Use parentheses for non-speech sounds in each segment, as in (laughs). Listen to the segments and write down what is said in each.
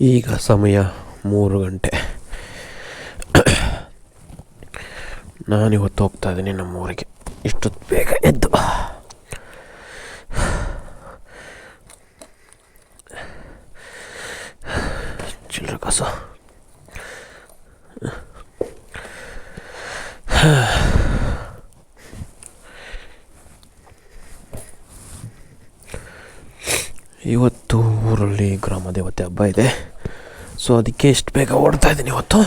ಈಗ ಸಮಯ ಮೂರು ಗಂಟೆ. ನಾನಿವತ್ತು ಹೋಗ್ತಾ ಇದ್ದೀನಿ ನಮ್ಮ ಊರಿಗೆ ಇಷ್ಟೊತ್ತು ಬೇಗ ಎದ್ದು. ಚಿಲ್ಲರ ಕಾಸು. ಇವತ್ತು ಊರಲ್ಲಿ ಗ್ರಾಮ ದೇವತೆ ಹಬ್ಬ ಇದೆ. ಸೊ ಅದಕ್ಕೆ ಎಷ್ಟು ಬೇಗ ಓಡ್ತಾ ಇದ್ದೀನಿ ಇವತ್ತು?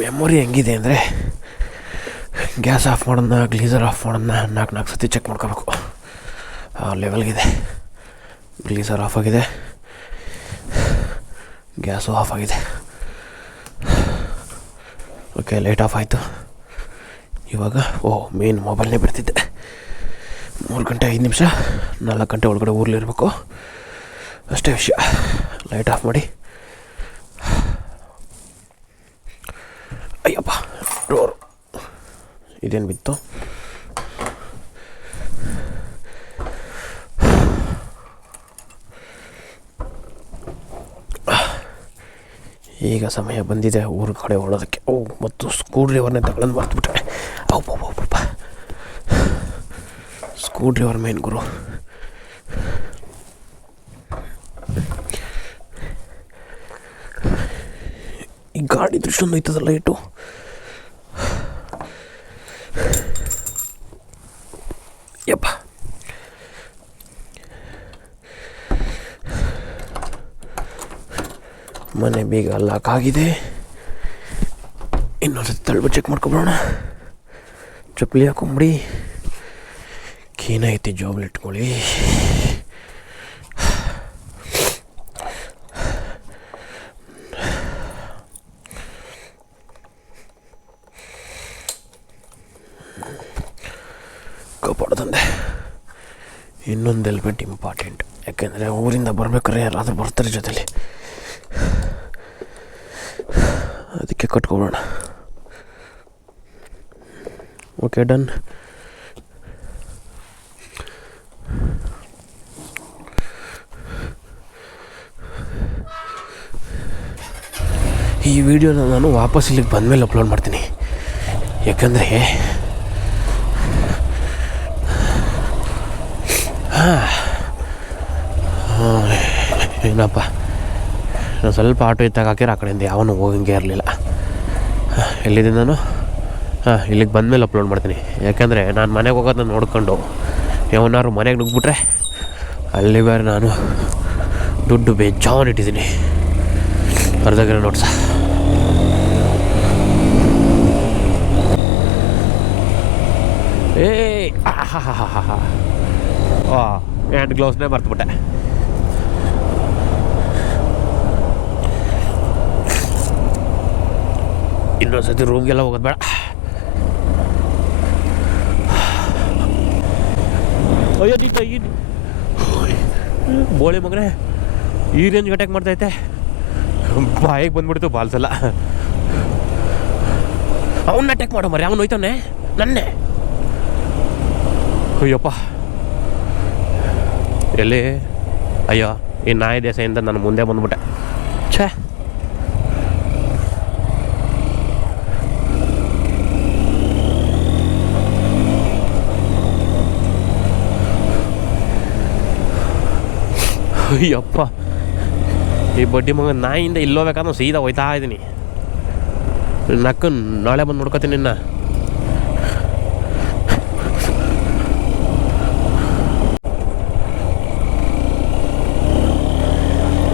ಮೆಮೊರಿ ಹೆಂಗಿದೆ ಅಂದರೆ ಗ್ಯಾಸ್ ಆಫ್ ಮಾಡೋಣ ಗ್ಲೀಸರ್ ಆಫ್ ಮಾಡೋಣ ನಾಲ್ಕು ನಾಲ್ಕು ಸತಿ ಚೆಕ್ ಮಾಡ್ಕೋಬೇಕು. ಆ ಲೆವೆಲ್ಗಿದೆ ಗ್ಲೀಸರ್ ಆಫ್ ಆಗಿದೆ. ಗ್ಯಾಸು ಆಫ್ ಆಗಿದೆ. ಓಕೆ ಲೈಟ್ ಆಫ್ ಆಯಿತು. ಇವಾಗ, ಓ ಮೇನ್ ಮೊಬೈಲ್ನೇ ಬಿಡ್ತಿದ್ದೆ. ಮೂರು ಗಂಟೆ ಐದು ನಿಮಿಷ, ನಾಲ್ಕು ಗಂಟೆ ಒಳಗಡೆ ಊರಲ್ಲಿರಬೇಕು ಅಷ್ಟೇ ವಿಷಯ. ಲೈಟ್ ಆಫ್ ಮಾಡಿ. ಅಯ್ಯಪ್ಪ ಡೋರ್ ಇದೇನು ಬಿತ್ತು? ಈಗ ಸಮಯ ಬಂದಿದೆ ಊರ ಕಡೆ ಓಡೋದಕ್ಕೆ. ಓ, ಮತ್ತು ಸ್ಕ್ರೂ ತಗೊಂಡು ತಗೊಳ್ಳೋದು ಮರ್ತುಬಿಟ್ಟೆ ಸ್ಕ್ರೂ ಡ್ರೈವರ್ ಮೇನ್ ಗುರು. ಈ ಗಾಡಿ ದೃಷ್ಟೊಂದು ಐತದಲ್ಲ ಇಟ್ಟು? ಯಪ್ಪ. ಮನೆ ಬೇಗ ಲಾಕ್ ಆಗಿದೆ. ಇನ್ನೊಂದ್ಸತಿ ತಳ್ಬಿಟ್ಟು ಚೆಕ್ ಮಾಡ್ಕೊಬಿಡೋಣ. ಚಪ್ಪಲಿ ಹಾಕೊಂಬಿಡಿ. ಕೀನ ಐತಿ ಜೋಬ್ಲಿ ಇಟ್ಕೊಳ್ಳಿ. ಕಪಾಡ್ದಂದೆ ಇನ್ನೊಂದು ಹೆಲ್ಮೆಟ್ ಇಂಪಾರ್ಟೆಂಟ್ ಯಾಕೆಂದರೆ ಊರಿಂದ ಬರ್ಬೇಕಾದ್ರೆ ಯಾರಾದರೂ ಬರ್ತಾರೆ ಜೊತೆಲಿ. ಅದಕ್ಕೆ ಕಟ್ಕೊಬೋಣ. ಓಕೆ ಡನ್ ಈ ವಿಡಿಯೋನ ನಾನು ವಾಪಸ್ ಇಲ್ಲಿಗೆ ಬಂದಮೇಲೆ ಅಪ್ಲೋಡ್ ಮಾಡ್ತೀನಿ. ಯಾಕಂದರೆ ಏನಪ್ಪ? ನಾನು ಸ್ವಲ್ಪ ಆಟೋ ಇತ್ತಾಗ ಹಾಕಿರೋ ಆ ಕಡೆಯಿಂದ ಯಾವನು ಹೋಗಂಗೆ ಇರಲಿಲ್ಲ. ಎಲ್ಲಿದ್ದೀನಿ ನಾನು? ಹಾಂ, ಇಲ್ಲಿಗೆ ಬಂದಮೇಲೆ ಅಪ್ಲೋಡ್ ಮಾಡ್ತೀನಿ. ಯಾಕೆಂದರೆ ನಾನು ಮನೆಗೆ ಹೋಗೋದನ್ನ ನೋಡ್ಕೊಂಡು ಯಾವನಾರು ಮನೆಗೆ ನುಗ್ಬಿಟ್ರೆ ಅಲ್ಲಿ ಬೇರೆ ನಾನು ದುಡ್ಡು ಬೇಜಾನ್ ಇಟ್ಟಿದ್ದೀನಿ ಅರ್ಧಗಿರ ನೋಡ್ಸ ಏ ಹ್ಯಾಂಡ್ ಗ್ಲೌಸ್ನೇ ಇನ್ನೊಂದು ಸತಿ ರೂಮ್ಗೆಲ್ಲ ಹೋಗೋದು ಬೇಡ. ಅಯ್ಯೋ ನಿಂತ ಈ ಬೋಳೆ ಮಗನೇ, ಈ ರೇಂಜ್ ಅಟ್ಯಾಕ್ ಮಾಡ್ತೈತೆ ಬಾಯಿಗೆ ಬಂದ್ಬಿಡ್ತು ಬಾಲ್ಸಲ್ಲ. ಅವನ್ನ ಅಟ್ಯಾಕ್ ಮಾಡೋ ಮರಿ ಅವನು ಹೋಯ್ತಾನೆ ನನ್ನೇ. ಅಯ್ಯಪ್ಪ. ಎಲ್ಲಿ? ಅಯ್ಯೋ, ಈ ನಾಯಿ ದೇಶದಿಂದ ನಾನು ಮುಂದೆ ಬಂದ್ಬಿಟ್ಟೆ. ಅಯ್ಯಪ್ಪ ಈ ಬಡ್ಡಿ ಮಗ ನಾಯಿಂದ ಇಲ್ಲೋಬೇಕಾದ್ರೆ ಸೀದಾ ಹೋಯ್ತಾ ಇದ್ದೀನಿ ನಕ್ಕ ನಾಳೆ ಬಂದು ನೋಡ್ಕೋತೀನಿ ನಿನ್ನ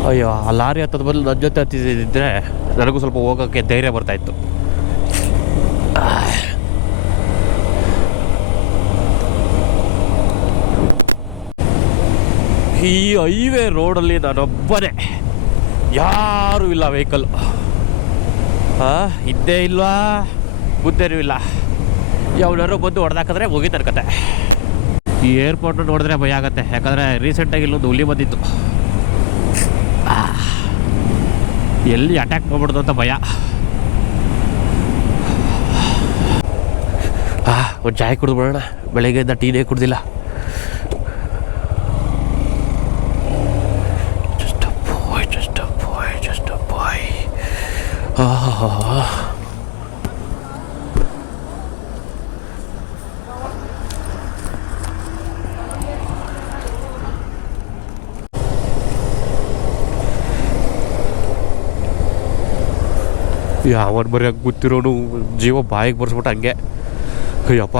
ಅಯ್ಯೋ ಆ ಲಾರಿ ಹತ್ತದ ಬದಲು ನನ್ನ ಜೊತೆ ಹತ್ತಿದ್ರೆ ನನಗೂ ಸ್ವಲ್ಪ ಹೋಗೋಕ್ಕೆ ಧೈರ್ಯ ಬರ್ತಾಯಿತ್ತು ಈ ಹೈವೇ ರೋಡಲ್ಲಿ ನಾನೊಬ್ಬನೇ. ಯಾರೂ ಇಲ್ಲ ವೆಹಿಕಲ್ ಇದ್ದೇ ಇಲ್ವಾ? ಬುದ್ಧೇನೂ ಇಲ್ಲ. ಯಾವನಾರು ಬಂದು ಹೊಡೆದಾಕಿದ್ರೆ ಮುಗಿತಾರೆ ಕತೆ ಈ ಏರ್ಪೋರ್ಟ್ ನೋಡಿದ್ರೆ ಭಯ ಆಗತ್ತೆ. ಯಾಕಂದರೆ ರೀಸೆಂಟಾಗಿ ಇಲ್ಲೊಂದು ಹುಲಿ ಬಂದಿತ್ತು. ಎಲ್ಲಿ ಅಟ್ಯಾಕ್ ಮಾಡ್ಬಿಡ್ದು ಅಂತ ಭಯ. ಒಂದು ಚಾಯ್ ಕುಡಿದ್ಬಿಡೋಣ ಬೆಳಗ್ಗೆಯಿಂದ ಟೀನೇ ಕುಡ್ದಿಲ್ಲ. ಯಾವನ್ ಬರೀ ಹಂಗೆ ಗೊತ್ತಿರೋನು ಜೀವ ಬಾಯಿಗೆ ಬರ್ಸ್ಬಿಟ್ಟು ಹಂಗೆ. ಅಯ್ಯಪ್ಪ.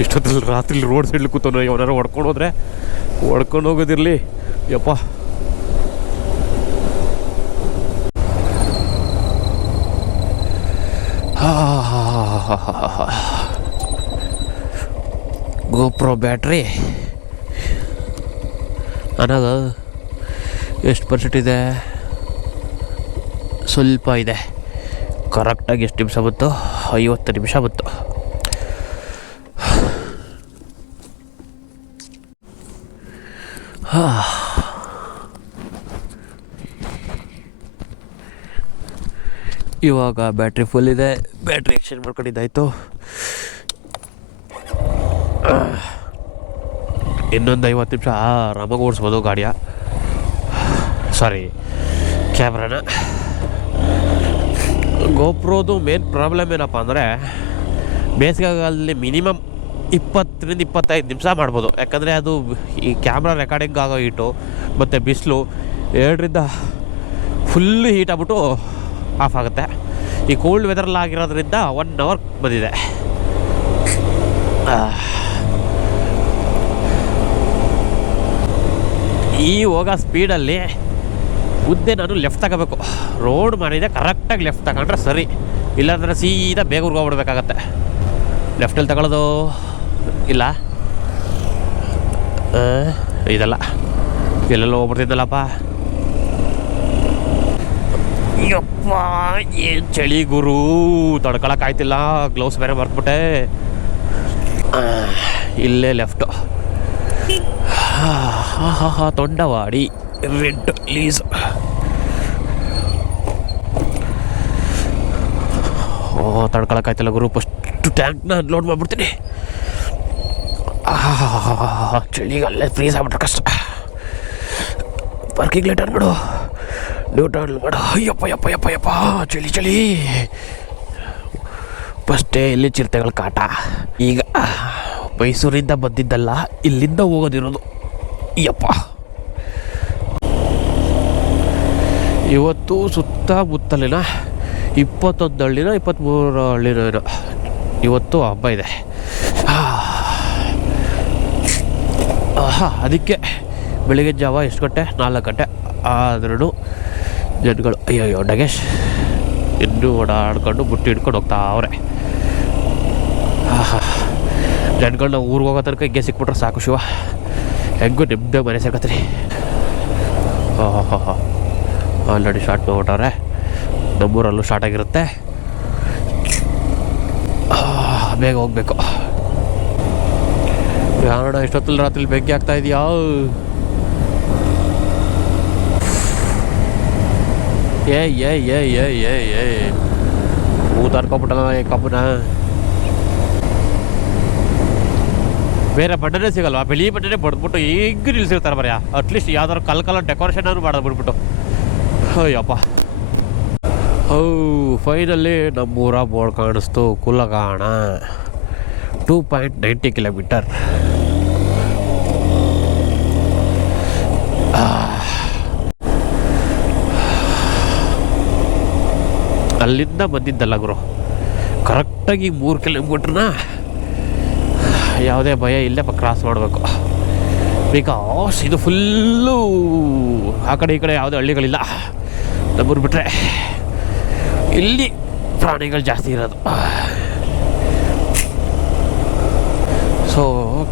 ಇಷ್ಟೊತ್ತಲ್ಲಿ ರಾತ್ರಿ ರೋಡ್ ಸೈಡ್ಲಿ ಕೂತವನು. ಯಾವನಾರು ಹೊಡ್ಕೊಂಡು ಹೋದ್ರೆ? ಹೊಡ್ಕೊಂಡು ಹೋಗೋದಿರಲಿ. ಯಪ್ಪ ಗೋಪ್ರೋ ಬ್ಯಾಟ್ರಿ. ಅನ್ನೋದು ಎಷ್ಟು ಪರ್ಸೆಂಟ್ ಇದೆ? ಸ್ವಲ್ಪ ಇದೆ. ಕರೆಕ್ಟಾಗಿ ಎಷ್ಟು ನಿಮಿಷ ಬಂತು ಐವತ್ತು ನಿಮಿಷ ಬಂತು ಇವಾಗ ಬ್ಯಾಟ್ರಿ ಫುಲ್ ಇದೆ. ಬ್ಯಾಟ್ರಿ ಎಕ್ಸ್ಚೇಂಜ್ ಮಾಡ್ಕೊಂಡಿದ್ದಾಯಿತು. ಇನ್ನೊಂದು ಐವತ್ತು ನಿಮಿಷ ಆರಾಮಾಗಿ ಓಡಿಸ್ಬೋದು ಗಾಡಿಯ. ಸಾರಿ ಕ್ಯಾಮ್ರಾನ. ಗೋಪ್ರೋದು ಮೇನ್ ಪ್ರಾಬ್ಲಮ್ ಏನಪ್ಪ ಅಂದರೆ ಬೇಸಿಗೆಗಾಲದಲ್ಲಿ ಮಿನಿಮಮ್ ಇಪ್ಪತ್ತರಿಂದ ಇಪ್ಪತ್ತೈದು ನಿಮಿಷ ಮಾಡ್ಬೋದು. ಯಾಕಂದರೆ ಅದು ಈ ಕ್ಯಾಮ್ರಾ ರೆಕಾರ್ಡಿಂಗ್ ಆಗೋ ಹೀಟು ಮತ್ತು ಬಿಸಿಲು ಎರಡರಿಂದ ಫುಲ್ಲು ಹೀಟ್ ಆಗ್ಬಿಟ್ಟು ಆಫ್ ಆಗುತ್ತೆ. ಈ ಕೋಲ್ಡ್ ವೆದರಲ್ಲಿ ಆಗಿರೋದ್ರಿಂದ ಒನ್ ಅವರ್ ಬಂದಿದೆ. ಈ ಹೋಗೋ ಸ್ಪೀಡಲ್ಲಿ ಉದ್ದೆ ನಾನು ಲೆಫ್ಟ್ ತಗೋಬೇಕು. ರೋಡ್ ಮಾಡಿದೆ ಕರೆಕ್ಟಾಗಿ ಲೆಫ್ಟ್ ತಗೊಂಡ್ರೆ ಸರಿ. ಇಲ್ಲಾಂದ್ರೆ ಸೀದಾ ಬೇಗ ಉರ್ಗೋಗ್ಬಿಡ್ಬೇಕಾಗತ್ತೆ ಲೆಫ್ಟಲ್ಲಿ ತಗೊಳ್ಳೋದು ಇಲ್ಲ. ಇದಲ್ಲ. ಎಲ್ಲೆಲ್ಲ ಹೋಗ್ಬಿಡ್ತಿದ್ದಲ್ಲಪ್ಪ. ಯಪ್ಪ ಏನು ಚಳಿ ಗುರು? ತಡ್ಕೊಳಕ್ಕಾಯ್ತಿಲ್ಲ ಗ್ಲೌಸ್ ಬೇರೆ ಮರ್ತ್ಬಿಟ್ಟೆ. ಆ, ಇಲ್ಲೇ ಲೆಫ್ಟು ಹಾ ಹಾ ಹಾ ತೊಂಡವಾಡಿ. ರೆಡ್ ಪ್ಲೀಸ್ ಓ ತಡ್ಕೊಳಕ್ಕಾಯ್ತಿಲ್ಲ ಗುರು. ಫಸ್ಟ್ ಟ್ಯಾಂಕ್ನ ಲೋಡ್ ಮಾಡ್ಬಿಡ್ತೀನಿ. ಚಳಿಗಲ್ಲೇ ಫ್ರೀಸ್ ಆಗ್ಬಿಟ್ರೆ ಕಷ್ಟ. ಪಾರ್ಕಿಂಗ್ ಲೇಟ್ ಅನ್ಬಿಡು ನ್ಯೂ ಟರ್ನ್ ಅಯ್ಯಪ್ಪ ಅಯ್ಯಪ್ಪ ಯಪ್ಪ ಯಪ್ಪ ಯಪ್ಪ. ಚಳಿ ಚಳಿ. ಫಸ್ಟೇ ಇಲ್ಲಿ ಚಿರತೆಗಳ ಕಾಟ. ಈಗ ಮೈಸೂರಿಂದ ಬಂದಿದ್ದಲ್ಲ, ಇಲ್ಲಿಂದ ಹೋಗೋದಿರೋದು. ಅಯ್ಯಪ್ಪ ಇವತ್ತು ಸುತ್ತಮುತ್ತಲಿನ ಇಪ್ಪತ್ತೊಂದು ಹಳ್ಳಿನ ಇಪ್ಪತ್ತ್ಮೂರು ಹಳ್ಳಿನ ಇರೋ ಇವತ್ತು ಹಬ್ಬ ಇದೆ. ಅದಕ್ಕೆ ಬೆಳಿಗ್ಗೆ ಜಾವ ಎಷ್ಟು ಗಂಟೆ? ನಾಲ್ಕು ಗಂಟೆ. ಆದ್ರೂ ಜನಗಳು ಅಯ್ಯಯ್ಯೋ, ಡಗೇಶ್. ಇನ್ನೂ ಓಡಾಡ್ಕೊಂಡು ಬುಟ್ಟಿ ಹಿಡ್ಕೊಂಡು ಹೋಗ್ತಾ ಅವ್ರೆ. ಆಹಾ. ಜನಗಳನ್ನ ಊರಿಗೆ ಹೋಗೋ ತನಕ ಹಿಂಗೆ ಸಿಕ್ಬಿಟ್ರೆ ಸಾಕು ಶಿವ. ಹೆಂಗೂ ನಿಮ್ಮದೇ ಮನೆ ಸೇರ್ಕತ್ರಿ. ಹಾಂ ಹಾಂ ಹಾಂ ಆಲ್ರೆಡಿ ಸ್ಟಾರ್ಟ್ ಮಾಡ್ಬಿಟ್ಟವ್ರೆ ನಮ್ಮೂರಲ್ಲೂ ಶಾರ್ಟ್ ಆಗಿರುತ್ತೆ. ಬೇಗ ಹೋಗ್ಬೇಕು. ಯಾರೋಣ ಇಷ್ಟೊತ್ತಲ್ಲಿ ರಾತ್ರಿ ಬೆಂಕಿ ಆಗ್ತಾ ಇದೆಯಾ? ಏ ಏ ಏ ಏ ಏ ಏ. ಊತ ಅನ್ಕೊಬಿಟ್ಟಲ್ಲ ಈ ಕಬ್ಬನ. ಬೇರೆ ಬಣ್ಣನೇ ಸಿಗಲ್ವಾ? ಬಿಳಿ ಬಣ್ಣನೇ ಬಡ್ದ್ಬಿಟ್ಟು ಈಗ ನಿಲ್ಸಿರ್ತಾರೆ ಬರೆಯ ಅಟ್ಲೀಸ್ಟ್ ಯಾವ್ದಾದ್ರು ಕಲ್ ಕಲರ್ ಡೆಕೋರೇಷನ್ ಅನ್ನು ಮಾಡೋದು ಬಿಟ್ಬಿಟ್ಟು ಅಯ್ಯಪ್ಪ. ಹೌ ಫೈನಲ್ಲಿ ನಮ್ಮೂರ ಬೋರ್ಡ್ ಕಾಣಿಸ್ತು. Kulagana. Two point ninety kilometre ಅಲ್ಲಿಂದ ಬಂದಿದ್ದಲ್ಲ ಗುರು. ಕರೆಕ್ಟಾಗಿ ಮೂರು ಕಿಲೋಮೀಟ್ರನ್ನ ಯಾವುದೇ ಭಯ ಇಲ್ಲೇ ಕ್ರಾಸ್ ಮಾಡಬೇಕು. ಬಿಕಾಸ್ ಇದು ಫುಲ್ಲು ಆ ಕಡೆ ಈ ಕಡೆ ಯಾವುದೇ ಹಳ್ಳಿಗಳಿಲ್ಲ. ನಮ್ಮೂರು ಬಿಟ್ಟರೆ ಇಲ್ಲಿ ಪ್ರಾಣಿಗಳು ಜಾಸ್ತಿ ಇರೋದು. ಸೊ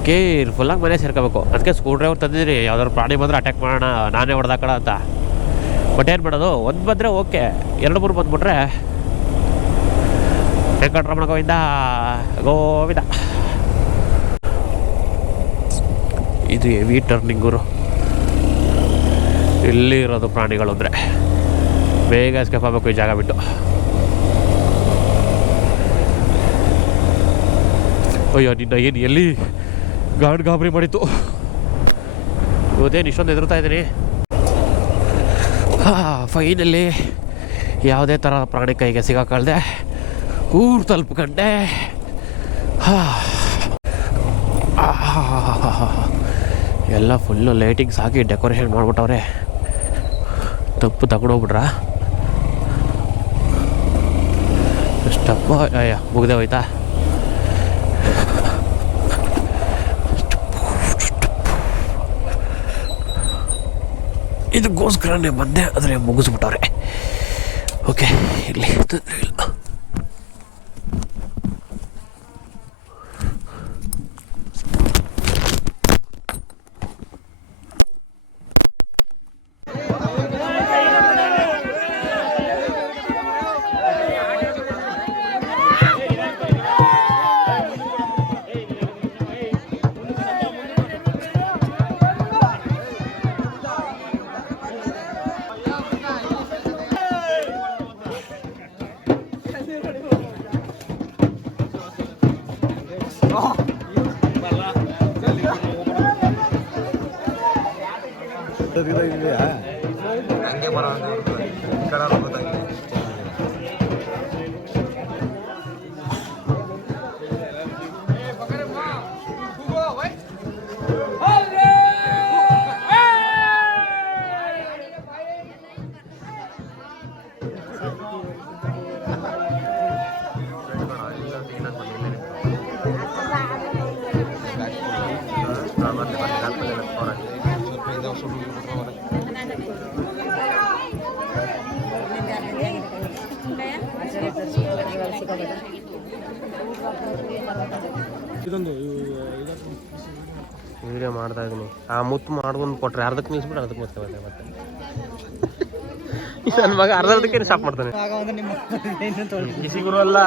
ಕೇರ್ಫುಲ್ಲಾಗಿ ಮನೆ ಸೇರ್ಕೋಬೇಕು. ಅದಕ್ಕೆ ಸ್ಕ್ರೂ ಡ್ರೈವರ್ ತಂದಿದ್ರಿ ಯಾವ್ದಾದ್ರು ಪ್ರಾಣಿ ಬಂದರೆ ಅಟ್ಯಾಕ್ ಮಾಡೋಣ. ನಾನೇ ಹೊಡೆದಾಕಡ ಅಂತ. ಬಟ್ ಏನು ಮಾಡೋದು, ಒಂದು ಬಂದರೆ ಓಕೆ, ಎರಡು ಮೂರು ಬಂದುಬಿಟ್ರೆ ವೆಂಕಟರಮಣ ಗೋವಿಂದ ಗೋವಿಂದ. ಇದು ಹೆವಿ ಟರ್ನಿಂಗೂರು ಇಲ್ಲಿ ಇರೋದು ಪ್ರಾಣಿಗಳು ಅಂದರೆ. ಬೇಗ ಸ್ಕೆಪ್ ಆಗಬೇಕು ಈ ಜಾಗ ಬಿಟ್ಟು. ಅಯ್ಯೋ, ನಿನ್ನ ಏನು ಎಲ್ಲಿ ಗಾಡ್ ಗಾಬರಿ ಮಾಡಿತ್ತು ಇವತ್ತೇನು ಇಷ್ಟೊಂದು ಎದುರ್ತಾ ಇದ್ದೀನಿ? ಹಾಂ ಫೈನಲ್ಲಿ ಯಾವುದೇ ಥರ ಪ್ರಾಣಿ ಕೈಗೆ ಸಿಗೋಕಳ್ದೆ ಊರು ತಲುಪ್ಕೊಂಡೆ. ಎಲ್ಲ ಫುಲ್ಲು ಲೈಟಿಂಗ್ಸ್ ಹಾಕಿ ಡೆಕೋರೇಷನ್ ಮಾಡಿಬಿಟ್ಟವ್ರೆ. ತಪ್ಪು ತಗೊಂಡೋಗ್ಬಿಟ್ರಾ ಎಷ್ಟಪ್ಪ ಅಯ್ಯ, ಮುಗ್ದೆ ಹೋಯ್ತಾ? ಇದಕ್ಕೋಸ್ಕರನೇ ಬಂದೆ ಆದರೆ ಮುಗಿಸ್ಬಿಟ್ಟವ್ರೆ. ಓಕೆ ಇಲ್ಲಿ. ತೊಂದರೆ ಇಲ್ಲಿ ಹಂಗೆ ಬರೋ ವಿಡಿಯೋ ಮಾಡ್ತಾ ಇದೀನಿ. ಆ ಮುತ್ತು ಮಾಡ್ಕೊಂಡು ಕೊಟ್ರೆ ಅರ್ಧಕ್ಕೆ ನಿಲ್ಸ್ಬಿಟ್ಟು ಅರ್ಧಕ್ಕೆ ಮತ್ತೆ ಮತ್ತೆ (laughs) ನನ್ನ ಮಗ ಅರ್ಧ ಅರ್ಧಕ್ಕೆ ಸ್ಟಾಪ್ ಮಾಡ್ತಾನೆ. ಬಿಸಿ ಗುರು ಅಲ್ಲ